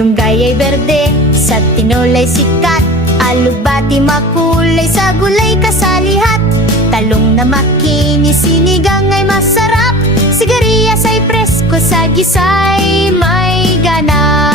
Malunggay ay berde, sa tinolay sikat. Alubati makulay, sa gulay kasalihat. Talong na makinis, sinigang ay masarap. Sigarilyas ay presko, sa gisay may ganap.